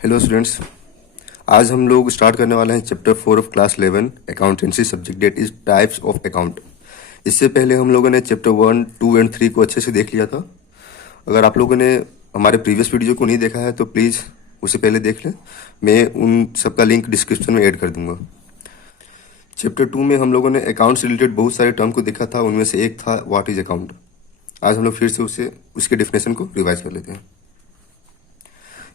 Hello students. आज हम लोग स्टार्ट करने वाले हैं chapter 4 of class 11 accountancy subject that is types of account. इससे पहले हम लोगों ने चैप्टर 1, 2 एंड 3 को अच्छे से देख लिया था। अगर आप लोगों ने हमारे प्रीवियस वीडियो को नहीं देखा है तो प्लीज़ उसे पहले देख लें। मैं उन सबका लिंक डिस्क्रिप्शन में ऐड कर दूंगा। चैप्टर 2 में हम लोगों ने अकाउंट से रिलेटेड बहुत सारे टर्म को देखा था। उनमें से एक था व्हाट इज अकाउंट। आज हम लोग फिर से उसके डेफिनेशन को रिवाइज कर लेते हैं।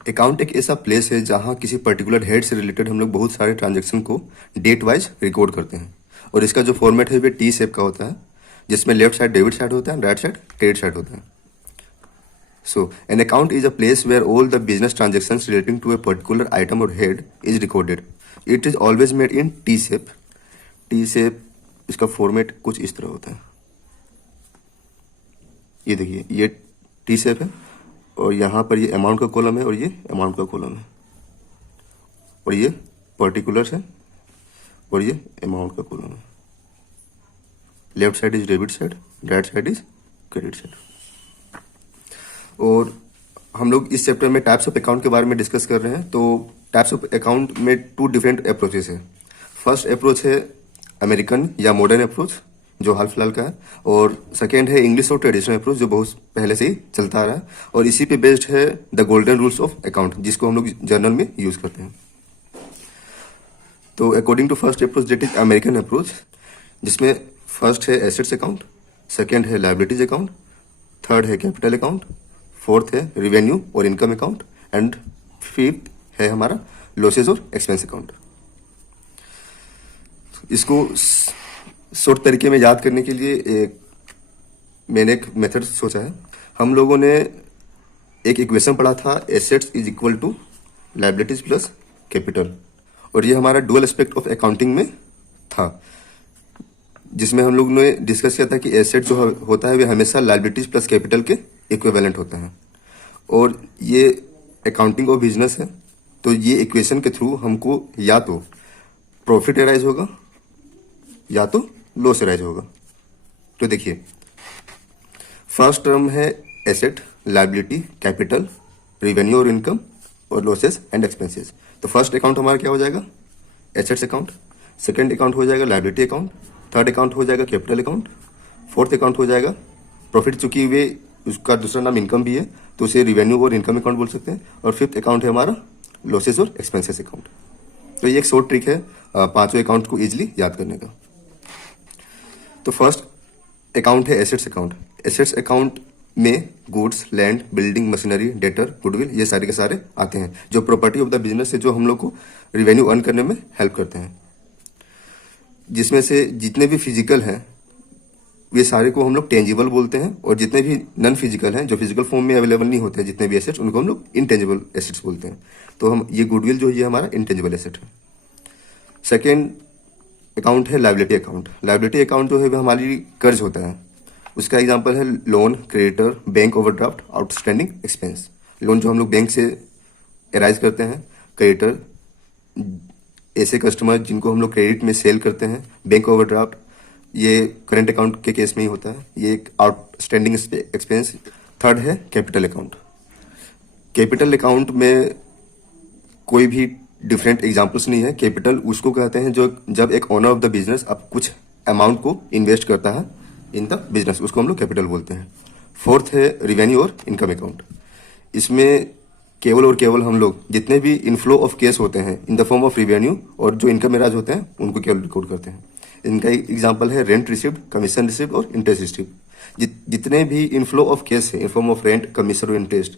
अकाउंट एक ऐसा प्लेस है जहां किसी पर्टिकुलर हेड से रिलेटेड हम लोग बहुत सारे ट्रांजैक्शन को डेट वाइज रिकॉर्ड करते हैं। और इसका जो फॉर्मेट है वो टी शेप का होता है, जिसमें लेफ्ट साइड डेबिट साइड होता है, राइट साइड क्रेडिट साइड होता है। So an account is a place where all the business transactions relating to a particular item और head is recorded. It is always made in T shape. T shape इसका format कुछ इस तरह होता है। ये देखिए, ये टी शेप है और यहाँ पर ये अमाउंट का कॉलम है और ये अमाउंट का कॉलम है और ये पर्टिकुलर्स है और ये अमाउंट का कॉलम है। Left side is debit side, right side is credit side. और हम लोग इस चैप्टर में टाइप्स ऑफ अकाउंट के बारे में डिस्कस कर रहे हैं। तो टाइप्स ऑफ अकाउंट में 2 डिफरेंट अप्रोचेस है। फर्स्ट अप्रोच है अमेरिकन या मॉडर्न अप्रोच, जो हाल फिलहाल का है, और सेकेंड है इंग्लिश और ट्रेडिशनल अप्रोच, जो बहुत पहले से ही चलता आ रहा है। और इसी पे बेस्ड है the golden rules of account, जिसको हम लोग जर्नल में यूज करते हैं। तो according to first approach that is American approach, जिसमें फर्स्ट है एसेट्स अकाउंट, सेकेंड है लायबिलिटीज अकाउंट, थर्ड है कैपिटल अकाउंट, फोर्थ है रेवेन्यू और इनकम अकाउंट, एंड फिफ्थ है हमारा लॉसेज और एक्सपेंस अकाउंट। इसको शॉर्ट तरीके में याद करने के लिए मैंने एक मेथड सोचा है। हम लोगों ने एक इक्वेशन पढ़ा था, assets is equal to liabilities plus capital, और ये हमारा डुअल एस्पेक्ट ऑफ अकाउंटिंग में था, जिसमें हम लोग ने डिस्कस किया था कि एसेट जो होता है वह हमेशा लायबिलिटीज प्लस कैपिटल के इक्विवेलेंट होता है। और ये अकाउंटिंग ऑफ बिजनेस है, तो ये इक्वेशन के थ्रू हमको या तो प्रॉफिट अराइज होगा या तो लॉस अराइज होगा। तो देखिए, फर्स्ट टर्म है एसेट, लायबिलिटी, कैपिटल, रेवेन्यू और इनकम, और लॉसेस एंड एक्सपेंसेस। तो फर्स्ट अकाउंट हमारा क्या हो जाएगा? Assets account. सेकंड अकाउंट हो जाएगा लायबिलिटी अकाउंट। थर्ड अकाउंट हो जाएगा कैपिटल अकाउंट। फोर्थ अकाउंट हो जाएगा प्रॉफिट, चूंकि वे उसका दूसरा नाम इनकम भी है तो उसे रेवेन्यू और इनकम अकाउंट बोल सकते हैं। और फिफ्थ अकाउंट है हमारा लॉसेस और एक्सपेंसेस अकाउंट। तो ये एक शॉर्ट ट्रिक है पांचों अकाउंट को इजिली याद करने का। तो फर्स्ट अकाउंट है एसेट्स अकाउंट। एसेट्स अकाउंट में goods, land, building, machinery, debtor, goodwill, ये सारे के सारे आते हैं, जो प्रॉपर्टी ऑफ द बिजनेस है, जो हम लोग को रेवेन्यू अर्न करने में हेल्प करते हैं। जिसमें से जितने भी फिजिकल हैं वे सारे को हम लोग टेंजिबल बोलते हैं, और जितने भी नॉन फिजिकल हैं, जो फिजिकल फॉर्म में अवेलेबल नहीं होते हैं, जितने भी एसेट्स, उनको हम लोग इनटेंजिबल एसेट्स बोलते हैं। तो हम ये गुडविल जो ये हमारा इनटेंजिबल एसेट है। सेकेंड अकाउंट है लायबिलिटी अकाउंट। लायबिलिटी अकाउंट जो है वह हमारी कर्ज होता है। उसका एग्जांपल है loan, creditor, bank overdraft, outstanding expense. Loan जो हम लोग बैंक से अराइज करते हैं, क्रेडिटर ऐसे कस्टमर जिनको हम लोग क्रेडिट में सेल करते हैं, बैंक ओवरड्राफ्ट ये करंट अकाउंट के केस में ही होता है, ये एक आउटस्टैंडिंग एक्सपेंस। थर्ड है कैपिटल अकाउंट। कैपिटल अकाउंट में कोई भी डिफरेंट एग्जांपल्स नहीं है। कैपिटल उसको कहते हैं जो जब एक ओनर ऑफ द बिजनेस अब कुछ अमाउंट को इन्वेस्ट करता है इन द बिजनेस, उसको हम लोग कैपिटल बोलते हैं। फोर्थ है रिवेन्यू और इनकम अकाउंट। इसमें केवल और केवल हम लोग जितने भी इनफ्लो ऑफ कैश होते हैं in the form of revenue और जो इनकम एराइज होते हैं उनको केवल रिकॉर्ड करते हैं। इनका एग्जाम्पल है रेंट रिसिप्ट, कमीशन रिसिप्ट और इंटरेस्ट रिसिप्ट। जितने भी इनफ्लो ऑफ कैश है in form of rent, commission और इंटरेस्ट,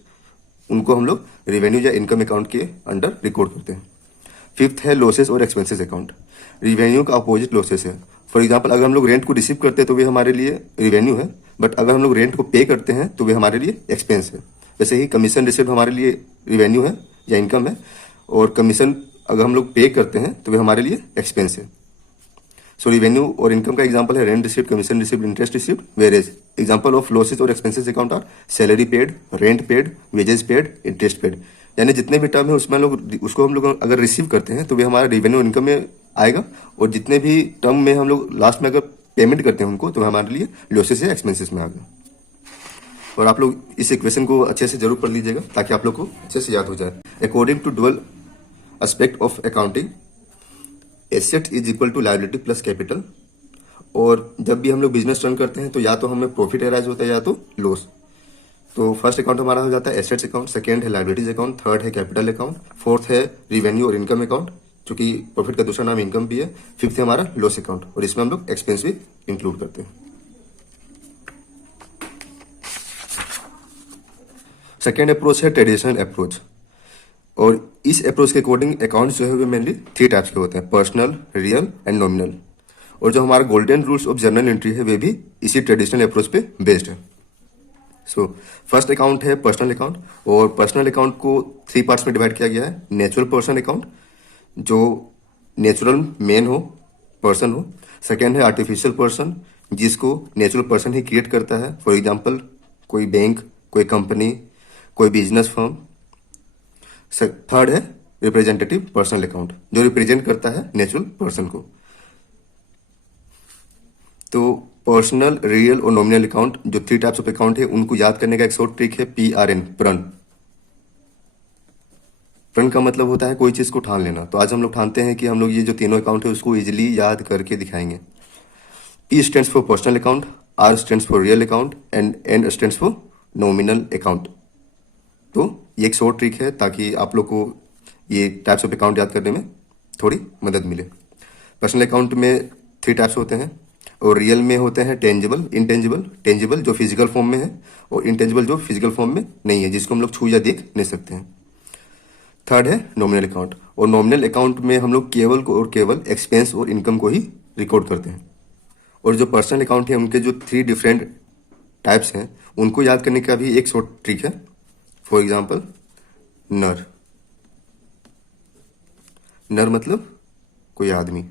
उनको हम लोग रेवेन्यू या इनकम अकाउंट के अंडर रिकॉर्ड करते हैं। फिफ्थ है लॉसेस और एक्सपेंसेस अकाउंट। रिवेन्यू का अपोजिट लॉसेस है। फॉर एग्जांपल, अगर हम लोग रेंट को रिसीव करते हैं तो वे हमारे लिए रिवेन्यू है, बट अगर हम लोग रेंट को पे करते हैं तो वे हमारे लिए एक्सपेंस है। वैसे ही कमीशन रिसिप्ट हमारे लिए रिवेन्यू है या इनकम है, और कमीशन अगर हम लोग पे करते हैं तो वे हमारे लिए एक्सपेंस है। सो रिवेन्यू और इनकम का एग्जांपल है rent receipt, commission receipt, interest receipt. Whereas example of losses और expenses account are salary paid, rent paid, wages paid, interest paid. यानी जितने भी टर्म है उसमें लोग उसको हम लोग अगर रिसीव करते हैं तो वे हमारा रेवेन्यू इनकम में आएगा, और जितने भी टर्म में हम लोग लास्ट में अगर पेमेंट करते हैं उनको तो हमारे लिए लॉसेस या एक्सपेंसेस में आ गया। और आप लोग इस इक्वेशन को अच्छे से जरूर पढ़ लीजिएगा ताकि आप लोग को अच्छे से याद हो जाए। According to dual aspect of accounting, asset is equal to liability plus capital. और जब भी हम लोग बिजनेस रन करते हैं तो या तो हमें प्रॉफिट एराइज होता है या तो लॉस। तो फर्स्ट अकाउंट हमारा हो जाता है एसेट्स अकाउंट, सेकंड है लायबिलिटीज अकाउंट, थर्ड है कैपिटल अकाउंट, फोर्थ है रिवेन्यू और इनकम अकाउंट, क्योंकि प्रॉफिट का दूसरा नाम इनकम भी है, फिफ्थ है हमारा लॉस अकाउंट, और इसमें हम लोग एक्सपेंस भी इंक्लूड करते हैं। सेकेंड अप्रोच है ट्रेडिशनल अप्रोच, और इस अप्रोच के अकॉर्डिंग अकाउंट्स जो है वो मेनली थ्री टाइप्स के होते हैं, पर्सनल, रियल एंड नॉमिनल। और जो हमारा golden rules of journal entry है वे भी इसी ट्रेडिशनल अप्रोच पे बेस्ड है। सो फर्स्ट अकाउंट है पर्सनल अकाउंट, और पर्सनल अकाउंट को थ्री पार्ट्स में डिवाइड किया गया है। नेचुरल पर्सन अकाउंट, जो नेचुरल मैन हो, पर्सन हो। सेकेंड है आर्टिफिशियल पर्सन, जिसको नेचुरल पर्सन ही क्रिएट करता है, फॉर एग्जाम्पल कोई बैंक, कोई कंपनी, कोई बिजनेस फर्म। थर्ड है रिप्रेजेंटेटिव पर्सनल अकाउंट, जो रिप्रेजेंट करता है नेचुरल पर्सन को। तो पर्सनल, रियल और नॉमिनल अकाउंट जो थ्री टाइप्स ऑफ अकाउंट है उनको याद करने का एक शॉर्ट ट्रिक है PRN, प्रण। प्रण का मतलब होता है कोई चीज को ठान लेना। तो आज हम लोग ठानते हैं कि हम लोग ये जो तीनों अकाउंट है उसको इजिली याद करके दिखाएंगे। P stands for personal account, R stands for real account and N stands for nominal account. तो ये एक शॉर्ट ट्रिक है ताकि आप लोग को ये टाइप्स ऑफ अकाउंट याद करने में थोड़ी मदद मिले। पर्सनल अकाउंट में थ्री टाइप्स होते हैं, और रियल में होते हैं टेंजिबल, इनटेंजिबल। टेंजिबल जो फिजिकल फॉर्म में है, और इनटेंजिबल जो फिजिकल फॉर्म में नहीं है, जिसको हम लोग छू या देख नहीं सकते हैं। थर्ड है नॉमिनल अकाउंट, और नॉमिनल अकाउंट में हम लोग केवल एक्सपेंस और इनकम को ही रिकॉर्ड करते हैं। और जो पर्सनल अकाउंट है उनके जो थ्री डिफरेंट टाइप्स हैं उनको याद करने का भी एक शॉर्ट ट्रिक है। फॉर एग्जाम्पल नर। नर मतलब कोई आदमी।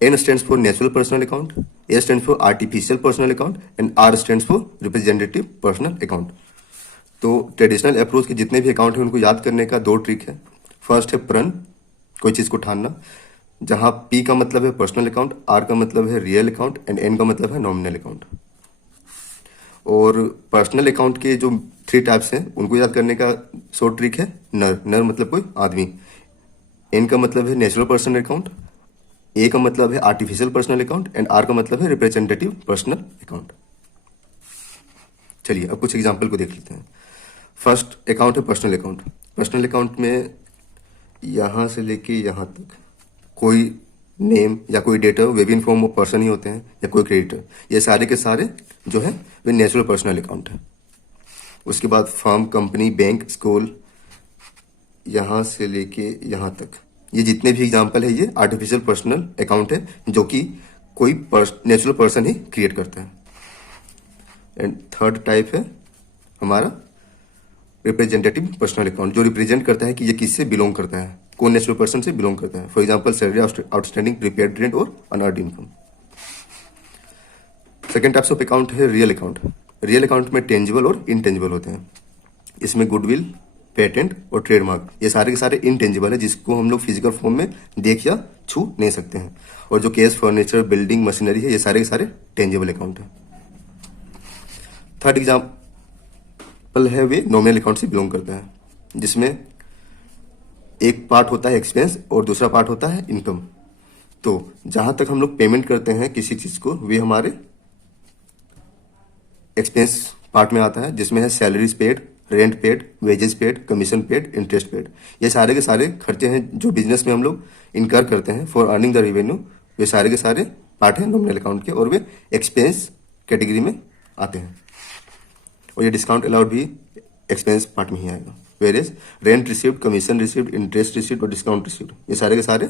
N stands for natural personal account, A stands for artificial personal account and R stands for representative personal account। तो ट्रेडिशनल अप्रोच के जितने भी अकाउंट हैं उनको याद करने का दो ट्रिक है। फर्स्ट है प्रण, कोई चीज को ठानना, जहां P का मतलब है पर्सनल अकाउंट, R का मतलब है रियल अकाउंट एंड N का मतलब है नॉमिनल अकाउंट। और पर्सनल अकाउंट के जो थ्री टाइप्स हैं उनको याद करने का शॉर्ट ट्रिक है नर। नर मतलब कोई आदमी। N का मतलब है नेचुरल पर्सनल अकाउंट, A का मतलब है artificial personal account and R का मतलब है रिप्रेजेंटेटिव पर्सनल अकाउंट। चलिए अब कुछ एग्जांपल को देख लेते हैं। फर्स्ट अकाउंट है पर्सनल अकाउंट। पर्सनल अकाउंट में यहां से लेके यहां तक कोई नेम या कोई डेटा वे भी इन फॉर्म ऑफ पर्सन ही होते हैं, या कोई क्रेडिटर, ये सारे के सारे जो है वे नेचुरल पर्सनल अकाउंट है। उसके बाद फर्म, कंपनी, बैंक, स्कूल, यहां से लेके यहां तक ये जितने भी एग्जाम्पल है ये आर्टिफिशियल पर्सनल अकाउंट है, जो कि कोई नेचुरल पर्सन ही क्रिएट करता है। एंड थर्ड टाइप है हमारा रिप्रेजेंटेटिव पर्सनल अकाउंट, जो रिप्रेजेंट करता है कि ये किससे बिलोंग करता है, कौन नेचुरल पर्सन से बिलोंग करता है। For example salary, outstanding, prepaid rent और unearned income. Second types of account है रियल अकाउंट। रियल अकाउंट में टेंजिबल और इनटेंजिबल होते हैं। इसमें गुडविल, पेटेंट और ट्रेडमार्क ये सारे के सारे इनटेंजिबल है, जिसको हम लोग फिजिकल फॉर्म में देख या छू नहीं सकते हैं। और जो कैश, फर्नीचर, बिल्डिंग, मशीनरी है ये सारे के सारे टेंजिबल अकाउंट है। थर्ड एग्जाम्पल है वे नॉमिनल अकाउंट से बिलोंग करता है, जिसमें एक पार्ट होता है एक्सपेंस और दूसरा पार्ट होता है इनकम। तो जहां तक हम लोग पेमेंट करते हैं किसी चीज को वे हमारे एक्सपेंस पार्ट में आता है, जिसमें है salaries paid, rent paid, wages paid, commission paid, interest paid. ये सारे के सारे खर्चे हैं जो बिजनेस में हम लोग इनकर करते हैं फॉर अर्निंग द रेवेन्यू। वे सारे के सारे पार्ट हैं नॉमिनल अकाउंट के, और वे एक्सपेंस कैटेगरी में आते हैं। और ये डिस्काउंट अलाउड भी एक्सपेंस पार्ट में ही आएगा। Whereas rent received, commission received, interest received और डिस्काउंट रिसीव्ड ये सारे के सारे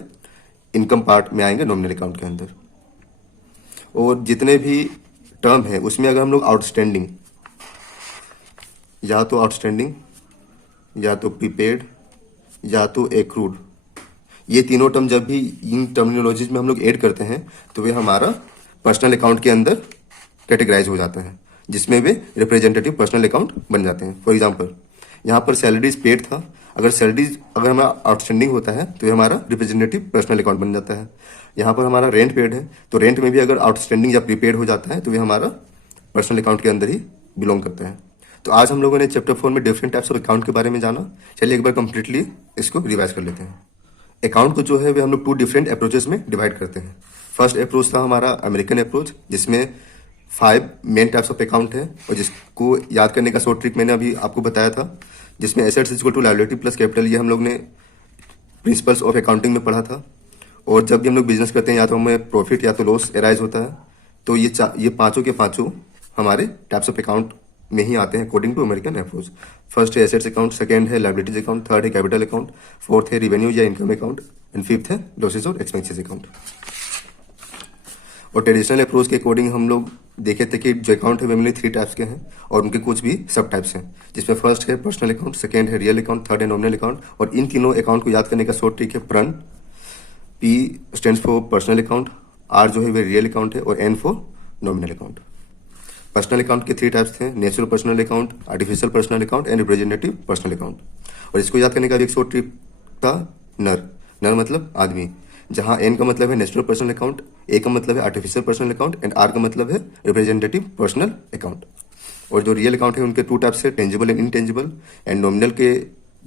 इनकम पार्ट में आएंगे नॉमिनल अकाउंट के अंदर। और जितने भी टर्म है उसमें अगर हम लोग आउटस्टैंडिंग, या तो आउटस्टैंडिंग, या तो प्रीपेड, या तो एक्रूड, ये तीनों टर्म जब भी इन टर्मिनोलॉजीज में हम लोग ऐड करते हैं तो वे हमारा पर्सनल अकाउंट के अंदर कैटेगराइज हो जाता है, जिसमें वे रिप्रेजेंटेटिव पर्सनल अकाउंट बन जाते हैं। फॉर एग्जांपल यहाँ पर सैलरीज पेड था, अगर हमारा आउटस्टैंडिंग होता है तो ये हमारा रिप्रेजेंटेटिव पर्सनल अकाउंट बन जाता है। यहाँ पर हमारा रेंट पेड है, तो रेंट में भी अगर आउटस्टैंडिंग या प्रीपेड हो जाता है तो ये हमारा पर्सनल अकाउंट के अंदर ही बिलोंग करता है। तो आज हम लोगों ने चैप्टर 4 में डिफरेंट टाइप्स ऑफ अकाउंट के बारे में जाना। चलिए एक बार कंप्लीटली इसको रिवाइज कर लेते हैं। अकाउंट को जो है वे हम लोग 2 डिफरेंट अप्रोचेस में डिवाइड करते हैं। फर्स्ट अप्रोच था हमारा अमेरिकन अप्रोच, जिसमें 5 मेन टाइप्स ऑफ अकाउंट है और जिसको याद करने का शॉर्ट ट्रिक मैंने अभी आपको बताया था, जिसमें assets equal to liability plus capital, ये हम लोग ने प्रिंसिपल्स ऑफ अकाउंटिंग में पढ़ा था। और जब भी हम लोग बिजनेस करते हैं या तो हमें प्रॉफिट या तो लॉस एराइज होता है, तो ये पांचों के पांचों हमारे टाइप्स ऑफ अकाउंट में ही आते हैं according to American approach. First है एसेट्स अकाउंट, सेकंड है लायबिलिटीज अकाउंट, थर्ड है कैपिटल अकाउंट, फोर्थ है रिवेन्यू या इनकम अकाउंट एंड फिफ्थ है लॉसेज और एक्सपेंसेस अकाउंट। और ट्रेडिशनल अप्रोच के अकॉर्डिंग हम लोग देखे थे कि जो अकाउंट है वे मेनली 3 टाइप्स के हैं और उनके कुछ भी सब टाइप्स हैं, जिसमें फर्स्ट है पर्सनल अकाउंट, सेकंड है रियल अकाउंट, थर्ड है नॉमिनल अकाउंट। और इन तीनों अकाउंट को याद करने का शॉर्ट ट्रिक है प्रन। P stands for personal account, R जो है वे रियल अकाउंट है और N for nominal account. Personal account के 3 टाइप्स थे, natural personal account, artificial personal account and representative personal account. और इसको याद करने का भी एक शॉर्ट ट्रिक था नर। नर मतलब आदमी, जहां एन का मतलब है नेचुरल पर्सनल अकाउंट, ए का मतलब है artificial personal account and R का मतलब है रिप्रेजेंटेटिव पर्सनल अकाउंट। और जो रियल अकाउंट है उनके 2 टाइप्स है, tangible and intangible. And nominal के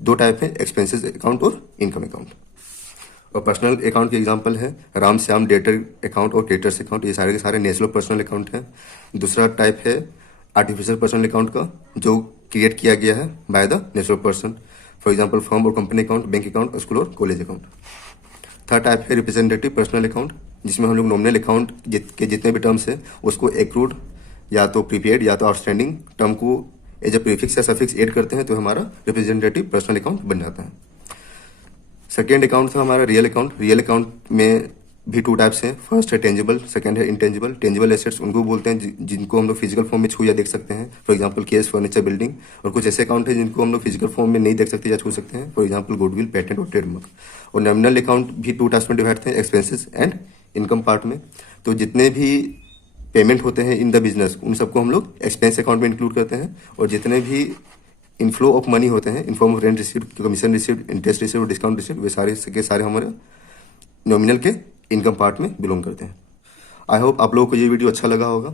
2 टाइप है, एक्सपेंसेस अकाउंट और इनकम अकाउंट। और पर्सनल अकाउंट के एग्जांपल है राम श्याम डेटर अकाउंट और क्रेडिटर्स अकाउंट, ये सारे के सारे नेचुरल पर्सनल अकाउंट हैं। दूसरा टाइप है आर्टिफिशियल पर्सनल अकाउंट का, जो क्रिएट किया गया है by the natural person, for example firm और company account, bank account, school और कॉलेज अकाउंट। थर्ड टाइप है रिप्रेजेंटेटिव पर्सनल अकाउंट, जिसमें हम लोग नॉमिनल अकाउंट के जितने भी टर्म्स है उसको एक्रूड या तो प्रीपेड या तो आउटस्टैंडिंग टर्म को एज ए प्रीफिक्स या सफिक्स ऐड करते हैं, तो हमारा रिप्रेजेंटेटिव पर्सनल अकाउंट बन जाता है। सेकेंड अकाउंट था हमारा रियल अकाउंट। रियल अकाउंट में भी 2 टाइप्स हैं, फर्स्ट है टेंजिबल, सेकंड है इंटेंजिबल। टेंजिबल एसेट्स उनको बोलते हैं जिनको हम लोग फिजिकल फॉर्म में छू या देख सकते हैं, for example case, furniture, building. और कुछ ऐसे अकाउंट है जिनको हम लोग फिजिकल फॉर्म में नहीं देख सकते या छू सकते हैं, फॉर एग्जांपल गुडविल, पेटेंट और ट्रेडमार्क। और नॉमिनल अकाउंट भी 2 टाइप्स में डिवाइड थे, एक्सपेंसेस एंड इनकम पार्ट में। तो जितने भी पेमेंट होते हैं इन द बिजनेस उन सबको हम लोग एक्सपेंस अकाउंट में इंक्लूड करते हैं। और जितने भी इनफ्लो ऑफ मनी होते हैं in form of rent received, commission received, interest received और डिस्काउंट रिसीव्ड, वे सारे के सारे हमारे नॉमिनल के इनकम पार्ट में बिलोंग करते हैं। आई होप आप लोगों को ये वीडियो अच्छा लगा होगा।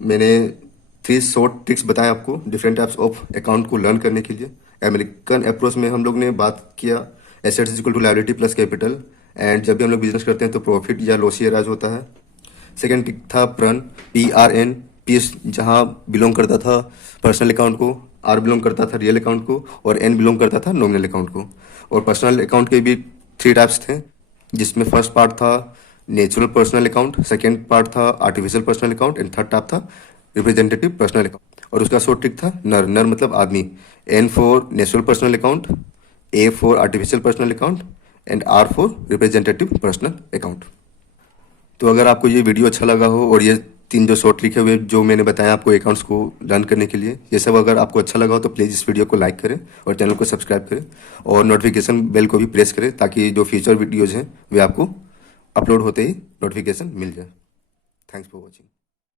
मैंने 3 शॉर्ट ट्रिक्स बताए आपको डिफरेंट टाइप्स ऑफ अकाउंट को लर्न करने के लिए। अमेरिकन अप्रोच में हम लोग ने बात किया assets equal to liability plus capital, and जब भी हम लोग बिजनेस करते हैं तो प्रॉफिट या लॉस ही अराइज होता है। सेकेंड ट्रिक था प्रन, PRN, पी जहां बिलोंग करता था पर्सनल अकाउंट को, आर बिलोंग करता था रियल अकाउंट को और एन बिलोंग करता था नॉमिनल अकाउंट को। और पर्सनल अकाउंट के भी 3 टाइप्स थे, जिसमें फर्स्ट पार्ट था natural personal account, second part था artificial personal account and third type था रिप्रेजेंटेटिव पर्सनल अकाउंट। और उसका शॉर्ट ट्रिक था नर। नर मतलब आदमी, N for natural personal account, A for artificial personal account and R for representative personal account. तो अगर आपको ये वीडियो अच्छा लगा हो और ये 3 जो शॉर्ट ट्रिक है वे जो मैंने बताया आपको अकाउंट्स को लर्न करने के लिए, ये सब अगर आपको अच्छा लगा हो तो प्लीज़ इस वीडियो को लाइक करें और चैनल को सब्सक्राइब करें और नोटिफिकेशन बेल को भी प्रेस करें, ताकि जो फ्यूचर वीडियोज़ हैं वे आपको अपलोड होते ही नोटिफिकेशन मिल जाए। Thanks for watching.